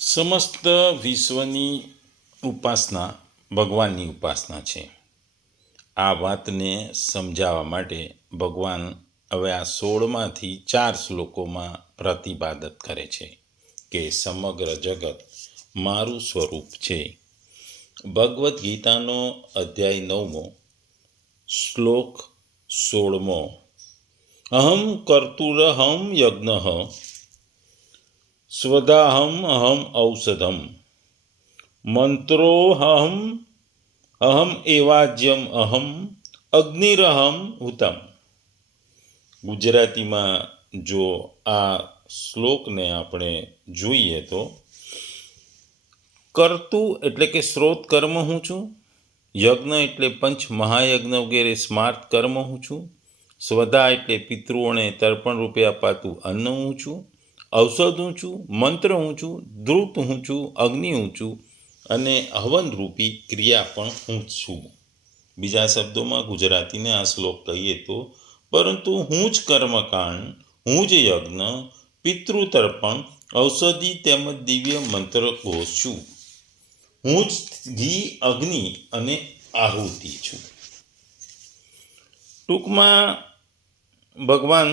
સમસ્ત વિશ્વની ઉપાસના ભગવાનની ઉપાસના છે. આ વાતને સમજાવવા માટે ભગવાન હવે આ 16માંથી 4 શ્લોકોમાં પ્રતિપાદિત કરે છે કે સમગ્ર જગત મારું સ્વરૂપ છે. ભગવદ્ ગીતાનો અધ્યાય 9મો, શ્લોક 16મો. અહમ કર્તુરહમ યજ્ઞઃ સ્વદાહમ અહમ ઔષધમ મંત્રોહમ અહમ એવાજ્યમ અહમ અગ્નિરહમ હુતમ. ગુજરાતીમાં જો આ શ્લોકને આપણે જોઈએ તો કર્તુ એટલે કે શ્રોત કર્મ હું છું, યજ્ઞ એટલે પંચ મહાયજ્ઞ વગેરે સ્માર્ત કર્મ હું છું, સ્વદા એટલે પિતૃઓને તર્પણ રૂપે અપાતું અન્ન હું છું, ઔષધ હું છું, મંત્ર હું છું, ધ્રુત હું છું, અગ્નિ હું છું અને હવનરૂપી ક્રિયા પણ હું છું. બીજા શબ્દોમાં ગુજરાતીને આ શ્લોક કહીએ તો પરંતુ હું જ કર્મકાંડ, હું જ યજ્ઞ, પિતૃતર્પણ, ઔષધિ તેમજ દિવ્ય મંત્ર ઘોષ છું. હું જ ઘી, અગ્નિ અને આહુતિ છું. ટૂંકમાં ભગવાન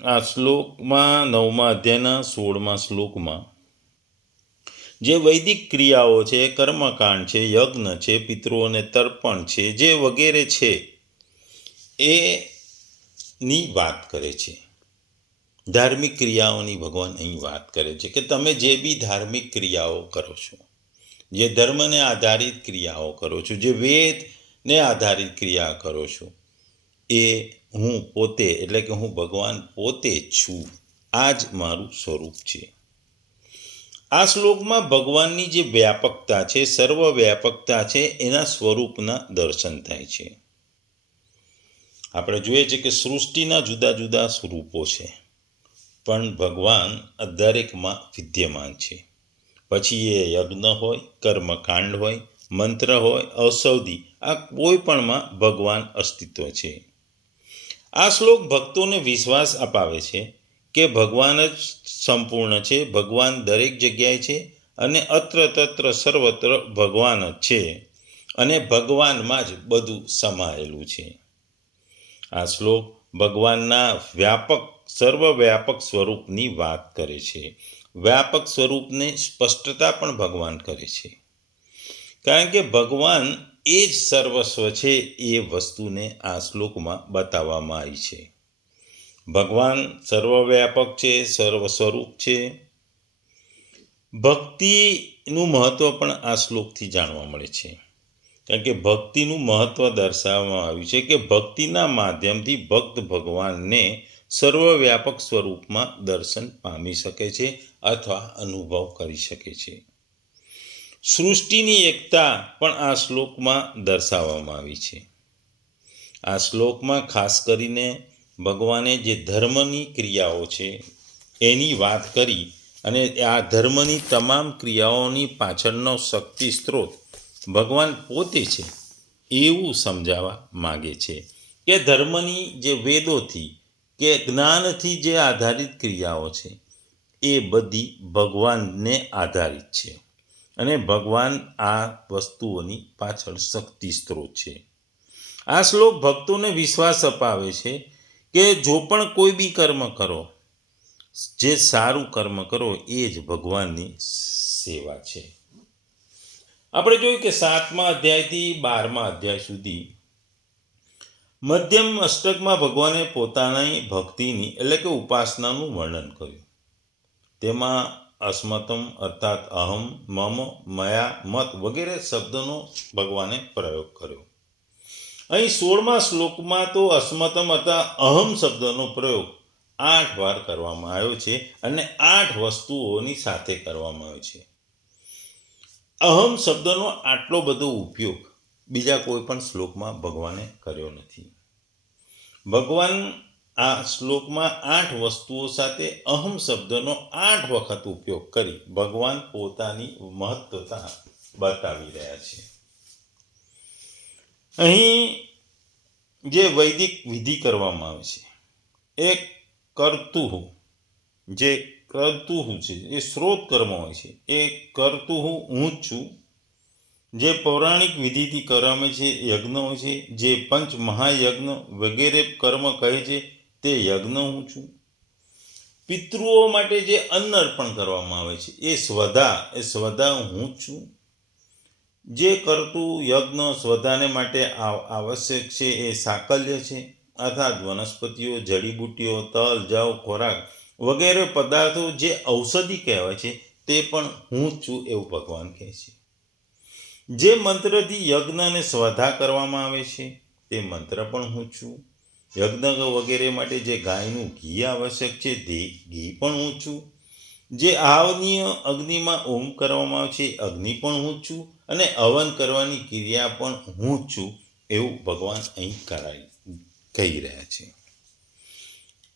આ શ્લોકમાં 9મા અધ્યાયના 16મા શ્લોકમાં જે વૈદિક ક્રિયાઓ છે, કર્મકાંડ છે, યજ્ઞ છે, પિતૃઓને તર્પણ છે, જે વગેરે છે એની વાત કરે છે. ધાર્મિક ક્રિયાઓની ભગવાન અહીં વાત કરે છે કે તમે જે બી ધાર્મિક ક્રિયાઓ કરો છો, જે ધર્મને આધારિત ક્રિયાઓ કરો છો, જે વેદને આધારિત ક્રિયા કરો છો, એ હું પોતે એટલે કે હું ભગવાન પોતે જ છું. આ જ મારું સ્વરૂપ છે. આ શ્લોકમાં ભગવાનની જે વ્યાપકતા છે, સર્વવ્યાપકતા છે, એના સ્વરૂપના દર્શન થાય છે. આપણે જોઈએ છે કે સૃષ્ટિના જુદા જુદા સ્વરૂપો છે, પણ ભગવાન દરેકમાં વિદ્યમાન છે. પછી એ યજ્ઞ હોય, કર્મકાંડ હોય, મંત્ર હોય, ઔષધિ, આ કોઈ પણમાં ભગવાન અસ્તિત્વ છે. આ શ્લોક ભક્તોને વિશ્વાસ અપાવે છે કે ભગવાન જ સંપૂર્ણ છે, ભગવાન દરેક જગ્યાએ છે અને અત્ર તત્ર સર્વત્ર ભગવાન જ છે અને ભગવાનમાં જ બધું સમાયેલું છે. આ શ્લોક ભગવાનના વ્યાપક સર્વવ્યાપક સ્વરૂપની વાત કરે છે. વ્યાપક સ્વરૂપને સ્પષ્ટતા પણ ભગવાન કરે છે, કારણ કે ભગવાન એ જ સર્વસ્વ છે. એ વસ્તુને આ શ્લોકમાં બતાવવામાં આવી છે. ભગવાન સર્વવ્યાપક છે, સર્વ સ્વરૂપ છે. ભક્તિનું મહત્ત્વ પણ આ શ્લોકથી જાણવા મળે છે, કારણ કે ભક્તિનું મહત્ત્વ દર્શાવવામાં આવ્યું છે કે ભક્તિના માધ્યમથી ભક્ત ભગવાનને સર્વવ્યાપક સ્વરૂપમાં દર્શન પામી શકે છે અથવા અનુભવ કરી શકે છે. સૃષ્ટિની એકતા પણ આ શ્લોકમાં દર્શાવવામાં આવી છે. આ શ્લોકમાં ખાસ કરીને ભગવાને જે ધર્મની ક્રિયાઓ છે એની વાત કરી અને આ ધર્મની તમામ ક્રિયાઓની પાછળનો શક્તિ સ્ત્રોત ભગવાન પોતે છે એવું સમજાવવા માગે છે કે ધર્મની જે વેદોથી કે જ્ઞાનથી જે આધારિત ક્રિયાઓ છે એ બધી ભગવાનને આધારિત છે અને ભગવાન આ વસ્તુઓની પાછળ શક્તિ સ્ત્રોત છે. આ શ્લોક ભક્તોને વિશ્વાસ અપાવે છે કે જો પણ કોઈ બી કર્મ કરો, જે સારું કર્મ કરો, એ જ ભગવાનની સેવા છે. આપણે જોયું કે 7મા અધ્યાયથી 12મા અધ્યાય સુધી મધ્યમ અષ્ટકમાં ભગવાને પોતાની ભક્તિની એટલે કે ઉપાસનાનું વર્ણન કર્યું. તેમાં અસ્મતમ અર્થાત અહમ, મમ, મયા, મત વગેરે શબ્દનો ભગવાને પ્રયોગ કર્યો. અહીં 16મા શ્લોકમાં તો અસ્મતમ અર્થાત અહમ શબ્દનો પ્રયોગ 8 વાર કરવામાં આવ્યો છે અને 8 વસ્તુઓની સાથે કરવામાં આવ્યો છે. અહમ શબ્દનો આટલો બધો ઉપયોગ બીજા કોઈ પણ શ્લોકમાં ભગવાને કર્યો નથી. ભગવાન આ શ્લોકમાં 8 વસ્તુઓ સાથે અહમ શબ્દનો 8 વખત ઉપયોગ કરી ભગવાન પોતાની મહત્વતા બતાવી રહ્યા છે. અહીં જે વૈદિક વિધિ કરવામાં આવે છે, એ કર્તુ જે કરતું હું છે, એ સ્ત્રોત કર્મ હોય છે, એ કરતું હું જ છું. જે પૌરાણિક વિધિથી કરવામાં છે યજ્ઞ હોય છે, જે પંચ મહાયજ્ઞ વગેરે કર્મ કહે છે તે યજ્ઞ હું છું. પિતૃઓ માટે જે અન્ન અર્પણ કરવામાં આવે છે એ સ્વધા હું જ છું. જે કરતું યજ્ઞ સ્વધાને માટે આવશ્યક છે એ સાકલ્ય છે, અર્થાત વનસ્પતિઓ, જડીબુટ્ટીઓ, તલ, જવ, ખોરાક વગેરે પદાર્થો જે ઔષધિ કહેવાય છે તે પણ હું જ છું એવું ભગવાન કહે છે. જે મંત્રથી યજ્ઞને સ્વધા કરવામાં આવે છે તે મંત્ર પણ હું છું. યજ્ઞ વગેરે માટે જે ગાયનું ઘી આવશ્યક છે તે ઘી પણ હું છું. જે આવનીય અગ્નિમાં ઓમ કરવામાં આવે છે અગ્નિ પણ હું છું, અને હવન કરવાની ક્રિયા પણ હું જ છું એવું ભગવાન અહીં કહી રહ્યા છે.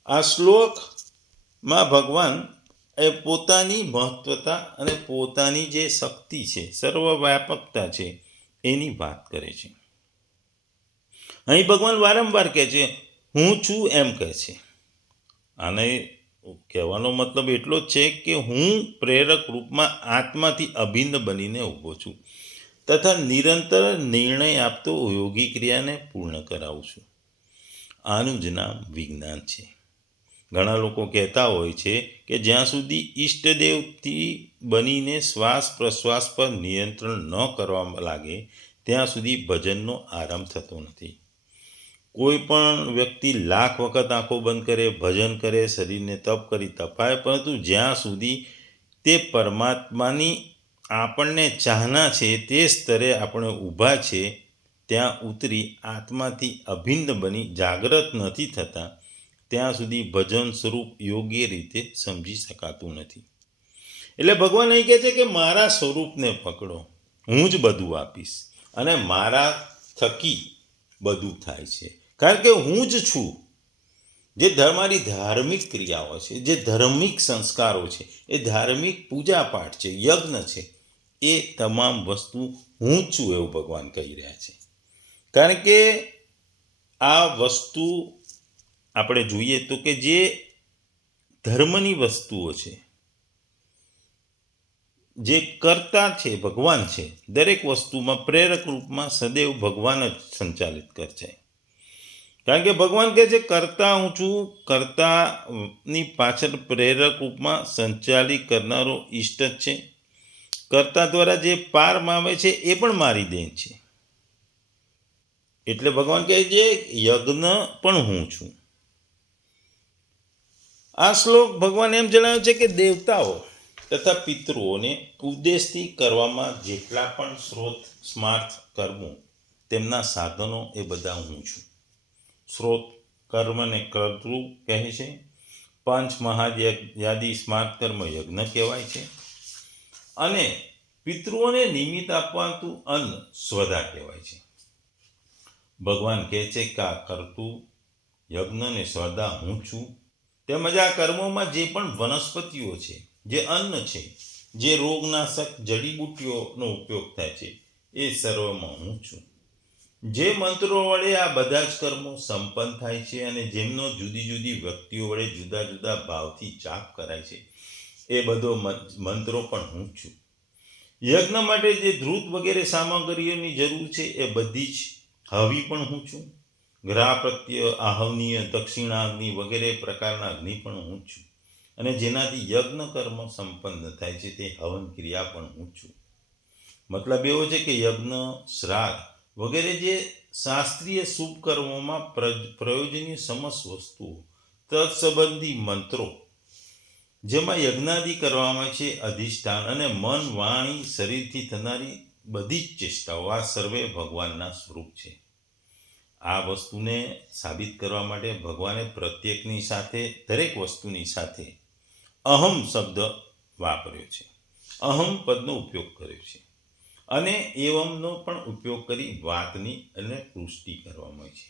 આ શ્લોકમાં ભગવાન એ પોતાની મહત્વતા અને પોતાની જે શક્તિ છે, સર્વવ્યાપકતા છે, એની વાત કરે છે. અહીં ભગવાન વારંવાર કહે છે હું છું એમ કહે છે. આને કહેવાનો મતલબ એટલો જ છે કે હું પ્રેરક રૂપમાં આત્માથી અભિન્ન બનીને ઊભો છું તથા નિરંતર નિર્ણય આપતો યોગી ક્રિયાને પૂર્ણ કરાવું છું. આનું જ નામ વિજ્ઞાન છે. ઘણા લોકો કહેતા હોય છે કે જ્યાં સુધી ઈષ્ટદેવથી બનીને શ્વાસ પ્રશ્વાસ પર નિયંત્રણ ન કરવા લાગે ત્યાં સુધી ભજનનો આરંભ થતો નથી. કોઈ પણ વ્યક્તિ લાખ વખત આંખો બંધ કરે, ભજન કરે, શરીરને તપ કરી તપાય, પરંતુ જ્યાં સુધી તે પરમાત્માની આપણને ચાહના છે તે સ્તરે આપણે ઊભા છે ત્યાં ઉતરી આત્માથી અભિન્ન બની જાગૃત નથી થતા ત્યાં સુધી ભજન સ્વરૂપ યોગ્ય રીતે સમજી શકાતું નથી. એટલે ભગવાન અહીં કહે છે કે મારા સ્વરૂપને પકડો, હું જ બધું આપીશ અને મારા થકી બધું થાય છે. કારણ કે હું જ છું. જે મારી ધાર્મિક ક્રિયાઓ છે, જે ધાર્મિક સંસ્કારો છે, એ ધાર્મિક પૂજાપાઠ છે, યજ્ઞ છે, એ તમામ વસ્તુ હું જ છું એવું ભગવાન કહી રહ્યા છે. કારણ કે આ વસ્તુ આપણે જોઈએ તો કે જે ધર્મની વસ્તુઓ છે, જે કર્તા છે ભગવાન છે, દરેક વસ્તુમાં પ્રેરક રૂપમાં સદૈવ ભગવાન જ સંચાલિત કરશે. કારણ કે ભગવાન કહે છે કર્તા હું છું, કર્તાની પાછળ પ્રેરક રૂપમાં સંચાલિત કરનારો ઈષ્ટ જ છે. કર્તા દ્વારા જે પાર પામે છે એ પણ મારી દેન છે. એટલે ભગવાન કહે છે યજ્ઞ પણ હું છું. આ શ્લોક ભગવાન એમ જણાવે છે કે દેવતાઓ તથા પિતૃઓને ઉદ્દેશથી કરવામાં જેટલા પણ સ્ત્રોત સ્માર્થ કર્મો, તેમના સાધનો એ બધા હું છું. સ્ત્રોત કર્મને કર્તૃ કહે છે. પંચ મહાયજ્ઞાદિ સ્માર્થ કર્મ યજ્ઞ કહેવાય છે. અને પિતૃઓને નિમિત્ત આપવાનું અન્ન સ્વધા કહેવાય છે. ભગવાન કહે છે કે આ કરતું યજ્ઞ ને સ્વધા હું છું. તેમજ આ કર્મોમાં જે પણ વનસ્પતિઓ છે, જે અન્ન છે, જે રોગનાશક જડીબુટ્ટીઓનો ઉપયોગ થાય છે, એ સર્વમાં હું છું. જે મંત્રો વડે આ બધા જ કર્મો સંપન્ન થાય છે અને જેમનો જુદી જુદી વ્યક્તિઓ વડે જુદા જુદા ભાવથી જાપ કરાય છે, એ બધો મંત્રો પણ હું છું. યજ્ઞ માટે જે ધ્રુત વગેરે સામગ્રીઓની જરૂર છે એ બધી જ હવી પણ હું છું. ગ્રહ પ્રત્ય, આહવનીય, દક્ષિણાગ્નિ વગેરે પ્રકારના અગ્નિ પણ હું છું. અને જેનાથી યજ્ઞ કર્મ સંપન્ન થાય છે તે હવન ક્રિયા પણ હું છું. મતલબ એવો છે કે યજ્ઞ, શ્રાદ્ધ વગેરે જે શાસ્ત્રીય શુભ કર્મોમાં પ્રયોજનીય સમસ્ત વસ્તુઓ, તત્સંબંધી મંત્રો, જેમાં યજ્ઞાદિ કરવામાં છે, અધિષ્ઠાન અને મન, વાણી, શરીરથી થનારી બધી જ ચેષ્ટાઓ, આ સર્વે ભગવાનના સ્વરૂપ છે. આ વસ્તુને સાબિત કરવા માટે ભગવાને પ્રત્યેકની સાથે, દરેક વસ્તુની સાથે અહમ શબ્દ વાપર્યો છે. અહમ પદનો ઉપયોગ કર્યો છે. અને એવમનો પણ ઉપયોગ કરી વાતની અને પુષ્ટિ કરવામાં છે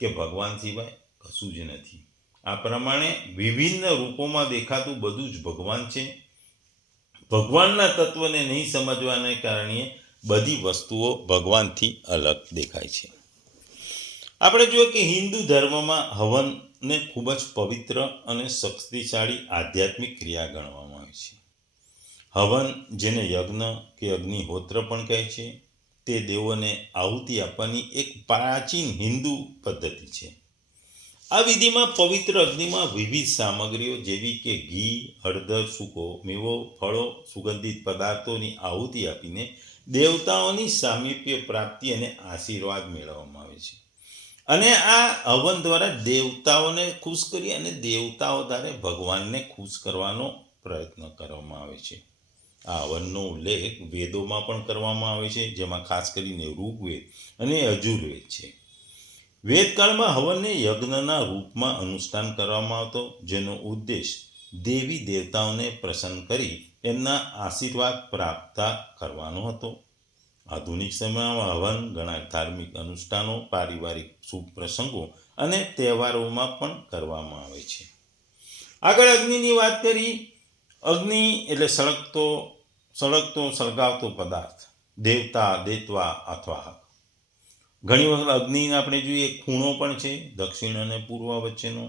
કે ભગવાન સિવાય કશું જ નથી. આ પ્રમાણે વિભિન્ન રૂપોમાં દેખાતું બધું જ ભગવાન છે. ભગવાનના તત્વને નહીં સમજવાને કારણે બધી વસ્તુઓ ભગવાનથી અલગ દેખાય છે. આપણે જોઈએ કે હિન્દુ ધર્મમાં હવન હવનને ખૂબ જ પવિત્ર અને શક્તિશાળી આધ્યાત્મિક ક્રિયા ગણવામાં આવે છે. હવન, જેને યજ્ઞ કે અગ્નિહોત્ર પણ કહે છે, તે દેવોને આહુતિ આપવાની એક પ્રાચીન હિન્દુ પદ્ધતિ છે. આ વિધિમાં પવિત્ર અગ્નિમાં વિવિધ સામગ્રીઓ જેવી કે ઘી, હળદર, સૂકો મેવો, ફળો, સુગંધિત પદાર્થોની આહુતિ આપીને દેવતાઓની સામીપ્ય પ્રાપ્તિ અને આશીર્વાદ મેળવવામાં આવે છે. અને આ હવન દ્વારા દેવતાઓને ખુશ કરી અને દેવતાઓ દ્વારા ભગવાનને ખુશ કરવાનો પ્રયત્ન કરવામાં આવે છે. આ હવનનો ઉલ્લેખ વેદોમાં પણ કરવામાં આવે છે, જેમાં ખાસ કરીને ઋગ્વેદ અને યજુર્વેદ છે. વેદકાળમાં હવનને યજ્ઞના રૂપમાં અનુષ્ઠાન કરવામાં આવતો, જેનો ઉદ્દેશ દેવી દેવતાઓને પ્રસન્ન કરી એમના આશીર્વાદ પ્રાપ્ત કરવાનો હતો. આધુનિક સમયમાં હવન ઘણા ધાર્મિક અનુષ્ઠાનો, પારિવારિક શુભ પ્રસંગો અને તહેવારોમાં પણ કરવામાં આવે છે. આગળ અગ્નિની વાત કરી. અગ્નિ એટલે સળગતો પદાર્થ, દેવતા, દેતવા અથવા ઘણી વખત અગ્નિને આપણે જોઈએ ખૂણો પણ છે, દક્ષિણ અને પૂર્વ વચ્ચેનો.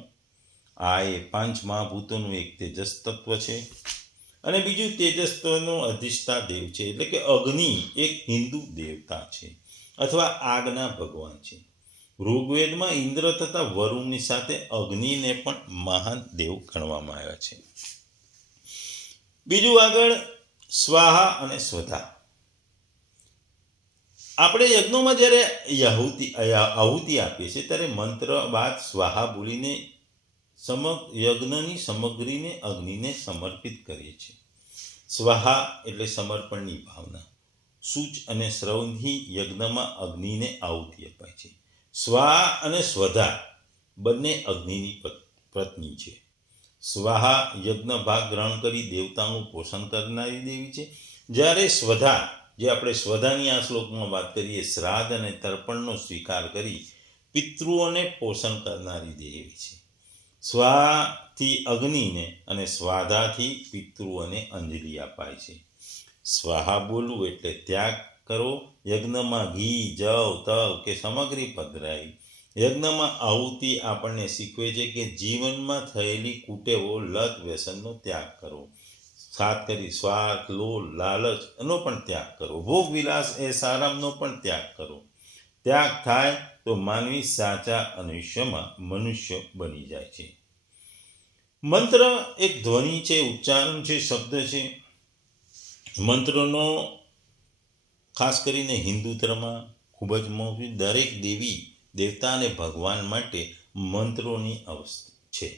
આ એ 5 મહાભૂતોનું એક તેજસ તત્વ છે. અને બીજું તેજસ તત્વનો અધિષ્ઠા દેવ છે, એટલે કે અગ્નિ એક હિન્દુ દેવતા છે અથવા આગના ભગવાન છે. ઋગ્વેદમાં ઇન્દ્ર તથા વરુણની સાથે અગ્નિને પણ મહાન દેવ ગણવામાં આવ્યા છે. બીજું આગળ સ્વાહા અને સ્વધા. આપણે યજ્ઞોમાં જ્યારે આહુતિ આપીએ છીએ ત્યારે મંત્ર બાદ સ્વાહા બોલીને યજ્ઞની સામગ્રીને અગ્નિને સમર્પિત કરીએ છીએ. સ્વાહા એટલે સમર્પણની ભાવના. સૂચ અને શ્રવણથી યજ્ઞમાં અગ્નિને આહુતિ અપાય છે. સ્વાહા અને સ્વધા બંને અગ્નિની પત્ની છે. સ્વાહા યજ્ઞ ભાગ ગ્રહણ કરી દેવતાનું પોષણ કરનારી દેવી છે, જ્યારે સ્વધા, જે આપણે સ્વધાની આ શ્લોકમાં વાત કરીએ, શ્રાદ્ધ અને તર્પણનો સ્વીકાર કરી પિતૃઓને પોષણ કરનારી દેવી છે. સ્વાથી અગ્નિને અને સ્વાધાથી પિતૃઓને અંજલિ અપાય છે. સ્વાહા બોલવું એટલે ત્યાગ કરો. યજ્ઞમાં ઘી, જવ, તવ કે સામગ્રી પધરાઈ. યજ્ઞમાં આહુતિ આપણને શીખવે છે કે જીવનમાં થયેલી કુટેવો, લત, વ્યસનનો ત્યાગ કરો. ખાસ કરી સ્વાર્થ, લોભ, લાલચનો પણ ત્યાગ કરો. ભોગ વિલાસ આરામનો પણ ત્યાગ કરો. ત્યાગ થાય તો માનવી સાચા મનુષ્ય બની જાય છે. મંત્ર એક ધ્વનિ છે, ઉચ્ચારણ છે, શબ્દ છે. મંત્રનો ખાસ કરીને હિન્દુ ધર્મમાં ખૂબ જ મહત્વ. દરેક દેવી દેવતા અને ભગવાન માટે મંત્રોની અવસ્થા છે.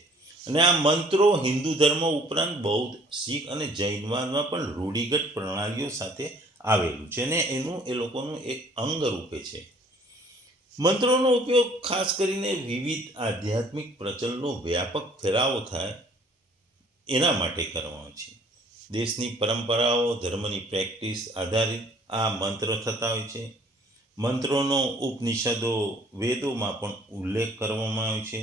અને આ મંત્રો હિન્દુ ધર્મ ઉપરાંત બૌદ્ધ, શીખ અને જૈનવાદમાં પણ રૂઢિગત પ્રણાલીઓ સાથે આવેલું છે અને એનું એ લોકોનું એક અંગ રૂપે છે. મંત્રોનો ઉપયોગ ખાસ કરીને વિવિધ આધ્યાત્મિક પ્રચલનનો વ્યાપક ફેલાવો થાય એના માટે કરવામાં છે. દેશની પરંપરાઓ, ધર્મની પ્રેક્ટિસ આધારિત આ મંત્ર થતા હોય છે. મંત્રોનો ઉપનિષદો, વેદોમાં પણ ઉલ્લેખ કરવામાં આવ્યો છે.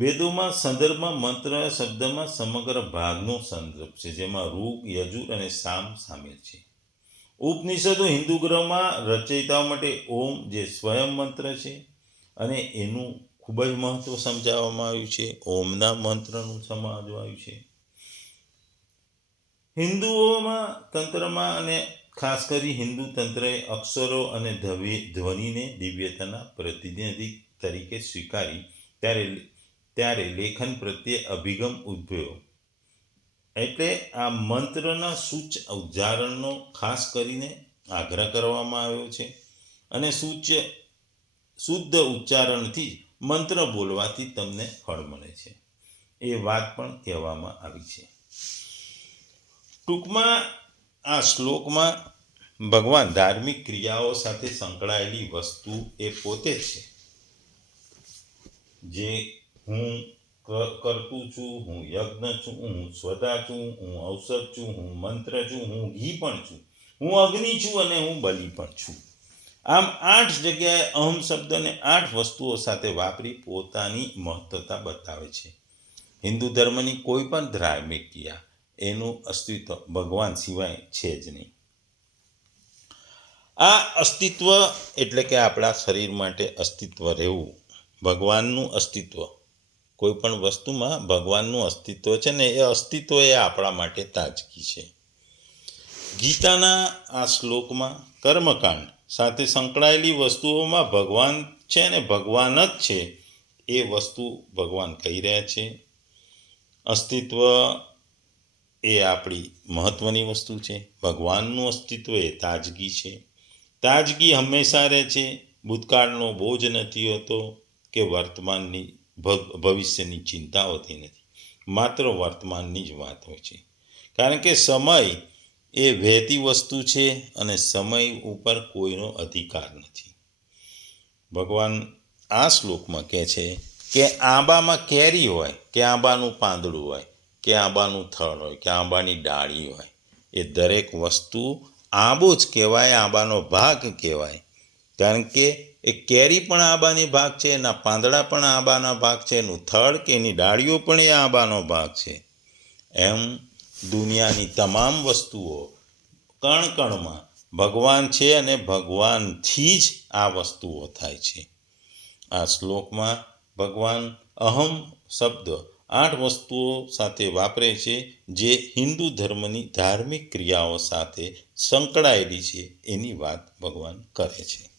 વેદોમાં સંદર્ભમાં મંત્ર શબ્દમાં સમગ્ર ભાગનો સંદર્ભ છે, જેમાં ઋગ, યજુર અને સામ સામેલ છે. ઉપનિષદો હિન્દુ ગ્રહમાં રચયિતાઓ માટે ઓમ, જે સ્વયં મંત્ર છે, અને એનું ખૂબ જ મહત્વ સમજાવવામાં આવ્યું છે. ઓમના મંત્રનું સમજાવવામાં આવ્યું છે. હિન્દુઓમાં તંત્રમાં અને ખાસ કરી હિન્દુ તંત્રએ અક્ષરો અને ધ્વનિને દિવ્યતાના પ્રતિનિધિ તરીકે સ્વીકારી ત્યારે લેખન પ્રત્યે અભિગમ ઉદ્ભવ્યો. એટલે આ મંત્રના ઉચ્ચારણનો ખાસ કરીને આગ્રહ કરવામાં આવ્યો છે. અને શુદ્ધ ઉચ્ચારણથી મંત્ર બોલવાથી તમને ફળ મળે છે, એ વાત પણ કહેવામાં આવી છે. ટૂંકમાં આ શ્લોકમાં ભગવાન ધાર્મિક ક્રિયાઓ સાથે સંકળાયેલી વસ્તુ એ પોતે છે, જે હું કરતું છું, હું યજ્ઞ છું, હું સ્વધા છું, હું ઔષધ છું, હું મંત્ર છું, હું ઘી પણ છું, હું અગ્નિ છું અને હું બલિ પણ છું. આમ 8 જગ્યાએ અહમ શબ્દને 8 વસ્તુઓ સાથે વાપરી પોતાની મહત્વતા બતાવે છે. હિન્દુ ધર્મની કોઈ પણ ધાર્મિક ક્રિયા એનું અસ્તિત્વ ભગવાન સિવાય છે જ નહીં. આ અસ્તિત્વ એટલે કે આપણા શરીર માટે અસ્તિત્વ રહેવું ભગવાનનું અસ્તિત્વ, કોઈ પણ વસ્તુમાં ભગવાનનું અસ્તિત્વ છે ને એ અસ્તિત્વ એ આપણા માટે તાજગી છે. ગીતાના આ શ્લોકમાં કર્મકાંડ સાથે સંકળાયેલી વસ્તુઓમાં ભગવાન છે ને ભગવાન જ છે એ વસ્તુ ભગવાન કહી રહ્યા છે. અસ્તિત્વ એ આપણી મહત્ત્વની વસ્તુ છે. ભગવાનનું અસ્તિત્વ એ તાજગી છે. તાજગી હંમેશા રહે છે. ભૂતકાળનો બોજ નથી હોતો કે વર્તમાનની ભવિષ્યની ચિંતા હોતી નથી. માત્ર વર્તમાનની જ વાત હોય છે. કારણ કે સમય એ વહેતી વસ્તુ છે અને સમય ઉપર કોઈનો અધિકાર નથી. ભગવાન આ શ્લોકમાં કહે છે કે આંબામાં કેરી હોય કે આંબાનું પાંદડું હોય કે આંબાનું થડ હોય કે આંબાની ડાળી હોય, એ દરેક વસ્તુ આંબો જ કહેવાય, આંબાનો ભાગ કહેવાય. કારણ કે એ કેરી પણ આંબાની ભાગ છે, એના પાંદડા પણ આંબાના ભાગ છે, એનું થડ કે એની ડાળીઓ પણ એ આંબાનો ભાગ છે. એમ દુનિયાની તમામ વસ્તુઓ કણ કણમાં ભગવાન છે અને ભગવાનથી જ આ વસ્તુઓ થાય છે. આ શ્લોકમાં ભગવાન અહમ શબ્દ 8 વસ્તુઓ સાથે વાપરે છે જે હિન્દુ ધર્મની ધાર્મિક ક્રિયાઓ સાથે સંકળાયેલી છે એની વાત ભગવાન કરે છે.